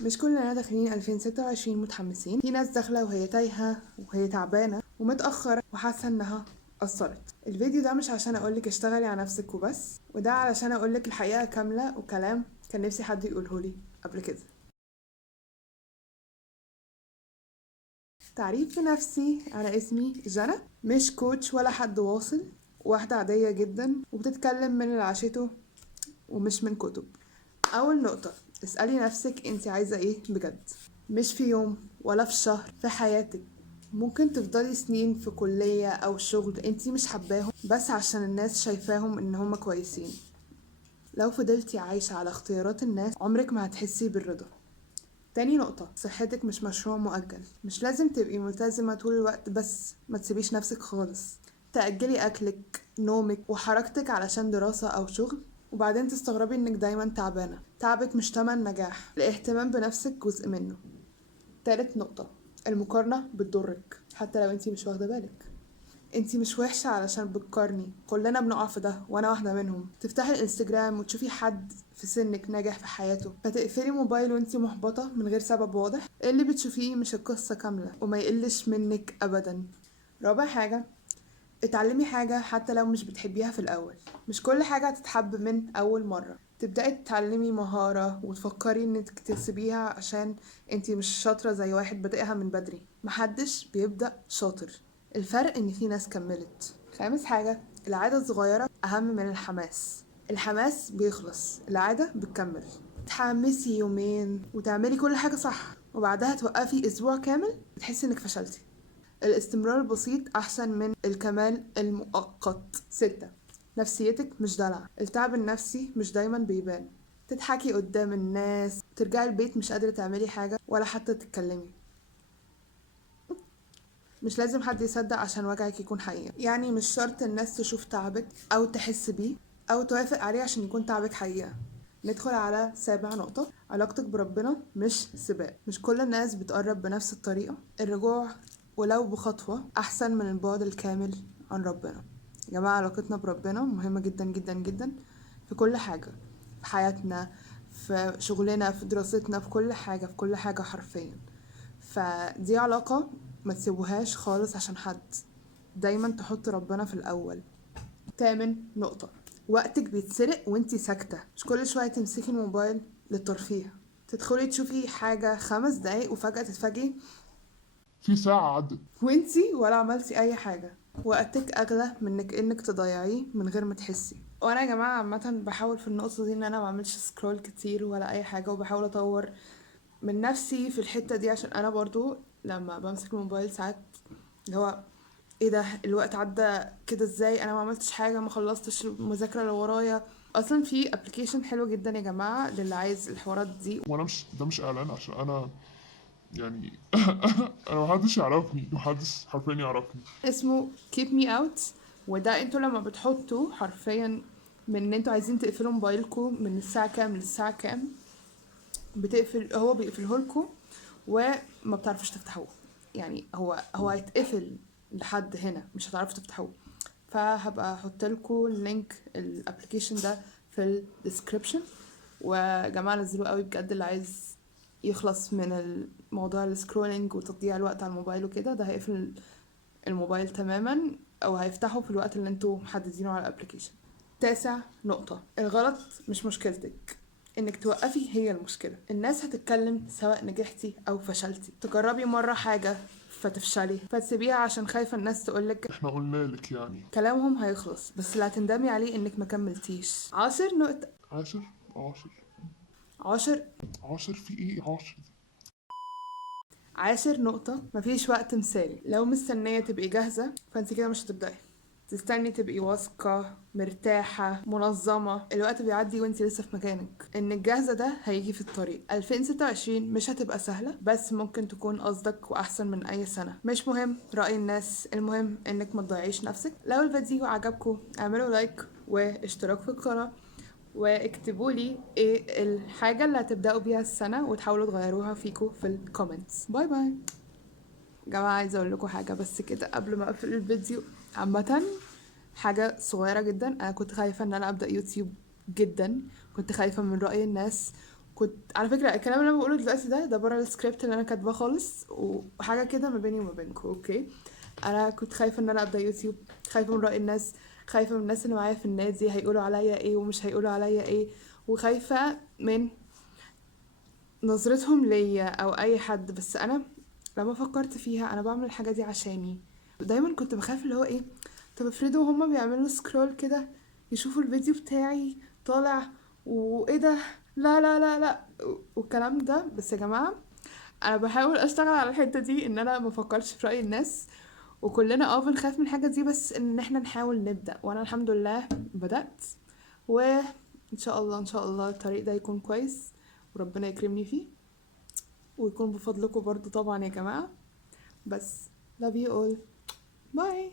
مش كلنا داخلين 2026 متحمسين، في ناس داخلة وهي تايهة وهي تعبانة ومتأخرة وحاسة انها قصرت. الفيديو ده مش عشان اقولك اشتغلي على نفسك وبس، وده علشان اقولك الحقيقة كاملة وكلام كان نفسي حد يقولهولي قبل كده. تعريف نفسي: انا اسمي جنى، مش كوتش ولا حد واصل، واحدة عادية جدا وبتتكلم من اللي عاشته ومش من كتب. اول نقطة: اسألي نفسك انت عايزة ايه بجد، مش في يوم ولا في شهر، في حياتك. ممكن تفضلي سنين في كلية او شغل انت مش حباهم بس عشان الناس شايفاهم ان هم كويسين. لو فضلتي عايشة على اختيارات الناس عمرك ما هتحسي بالرضا. تاني نقطة: صحتك مش مشروع مؤجل، مش لازم تبقي ملتزمة طول الوقت بس ما تسيبيش نفسك خالص. تأجلي أكلك، نومك وحركتك علشان دراسة أو شغل، وبعدين تستغربي إنك دايما تعبانة. تعبك مش تمن نجاح، الاهتمام بنفسك جزء منه. تالت نقطة: المقارنة بتضرك حتى لو انتي مش واخدة بالك. انتي مش وحشة علشان بتقارني، كلنا بنقع في ده وانا واحدة منهم. تفتحي الانستجرام وتشوفي حد في سنك ناجح في حياته فتقفلي موبايل وانتي محبطة من غير سبب واضح. اللي بتشوفيه مش القصة كاملة وما يقلش منك ابدا. رابع حاجة: اتعلمي حاجة حتى لو مش بتحبيها في الأول. مش كل حاجة هتتحب من أول مرة. تبدأي تتعلمي مهارة وتفكري انك تسيبيها عشان انتي مش شاطرة زي واحد بادئها من بدري. محدش بيبدأ شاطر، الفرق ان في ناس كملت. خامس حاجة: العادة الصغيرة أهم من الحماس. الحماس بيخلص، العادة بتكمل. تحمسي يومين وتعملي كل حاجة صح وبعدها توقفي أسبوع كامل وتحسي انك فشلتي. الاستمرار البسيط أحسن من الكمال المؤقت. 6: نفسيتك مش دلع، التعب النفسي مش دايما بيبان. تضحكي قدام الناس، ترجعي البيت مش قادرة تعملي حاجة ولا حتى تتكلمي. مش لازم حد يصدق عشان وجعك يكون حقيقة، يعني مش شرط الناس تشوف تعبك أو تحس بيه أو توافق عليه عشان يكون تعبك حقيقة. ندخل على سابع نقطة: علاقتك بربنا مش سباق. مش كل الناس بتقرب بنفس الطريقة. الرجوع ولو بخطوة أحسن من البعد الكامل عن ربنا. يا جماعة، علاقتنا بربنا مهمة جدا جدا جدا في كل حاجة، في حياتنا، في شغلنا، في دراستنا، في كل حاجة، في كل حاجة حرفيا. فدي علاقة ما تسيبوهاش خالص عشان حد. دايما تحط ربنا في الأول. تامن نقطة: وقتك بيتسرق وانتي ساكتة. مش كل شوية تمسكي الموبايل للترفيه، تدخلي تشوفي حاجة 5 دقايق وفجأة تتفاجئي في ساعة عدت. وانتي ولا عملتي أي حاجة. وقتك أغلى من انك تضيعيه من غير ما تحسي. وانا يا جماعة عامة بحاول في النقطة دي ان انا معملش سكرول كتير ولا اي حاجة، وبحاول اطور من نفسي في الحتة دي عشان انا برضو لما بمسك الموبايل ساعات اللي هو ايه ده، الوقت عدى كده ازاي، انا ما عملتش حاجة، ما خلصتش المذاكرة اللي ورايا. اصلا في ابلكيشن حلو جدا يا جماعة للي عايز الحوارات دي. وانا مش ده مش اعلان عشان انا يعني انا محدش يعرفني، محدش حرفيا يعرفني. اسمه keep me out. وده انتوا لما بتحطوا حرفيا من ان انتوا عايزين تقفلوا موبايلكم من الساعة كام للساعة كام، بتقفل، هو بيقفله لكم وما بتعرفوش تفتحوه. يعني هو هيتقفل لحد هنا، مش هتعرفوا تفتحوه. فهبقى احط لكم اللينك الابلكيشن ده في الديسكريبشن. وجماعه نزلوه قوي بجد، اللي عايز يخلص من الموضوع السكرولينج وتضييع الوقت على الموبايل وكده، ده هيقفل الموبايل تماما او هيفتحه في الوقت اللي انتوا محددينه على الابلكيشن. تاسع نقطة: الغلط مش مشكلتك، انك توقفي هي المشكلة. الناس هتتكلم سواء نجحتي او فشلتي. تجربي مرة حاجة فتفشلي فتسيبيها عشان خايفة الناس تقولك احنا قلنا لك يعني. كلامهم هيخلص، بس اللي هتندمي عليه انك مكملتيش. عاشر نقطة. عاشر. عاشر. عاشر عاشر في ايه عاشر؟ عاشر نقطة: مفيش وقت مثالي. لو مستنية تبقي جاهزة فانت كده مش هتبدأي. تستني تبقي واثقة مرتاحة منظمة، الوقت بيعدي وانت لسه في مكانك. انك جاهزة ده هيجي في الطريق. 2026 مش هتبقى سهلة بس ممكن تكون قصدك واحسن من اي سنة. مش مهم رأي الناس، المهم انك ما تضيعيش نفسك. لو الفيديو عجبكم اعملوا لايك واشتراك في القناة، واكتبوا لي ايه الحاجة اللي هتبدأوا بيها السنة وتحاولوا تغيروها فيكم في الكومنتس. باي باي. جماعة عايزة اقول لكم حاجة بس كده قبل ما اقفل الفيديو. عامة حاجة صغيرة جدا، انا كنت خايفة ان انا ابدأ يوتيوب جدا، كنت خايفة من رأي الناس، كنت على فكرة الكلام اللي انا بقوله دلوقتي ده بره السكريبت اللي انا كاتباه خالص، وحاجة كده ما بيني وما بينكم. اوكي، انا كنت خايفة ان انا ابدا يوتيوب، خايفة من رأي الناس، خايفة من الناس اللي معايا في النادي هيقولوا عليا ايه ومش هيقولوا عليا ايه، وخايفة من نظرتهم ليا او اي حد. بس انا لما فكرت فيها انا بعمل الحاجة دي عشاني. دايما كنت بخاف اللي هو ايه، طب افرضوا هما بيعملوا سكرول كده يشوفوا الفيديو بتاعي طالع وايه ده، لا لا لا لا والكلام ده. بس يا جماعة انا بحاول اشتغل على الحتة دي ان انا ما افكرش في رأي الناس، وكلنا بنخاف من الحاجة دي، بس ان احنا نحاول نبدأ. وانا الحمد لله بدأت، وان شاء الله ان شاء الله الطريق ده يكون كويس وربنا يكرمني فيه، ويكون بفضلكم برضو طبعا يا جماعة. بس love you all. باي.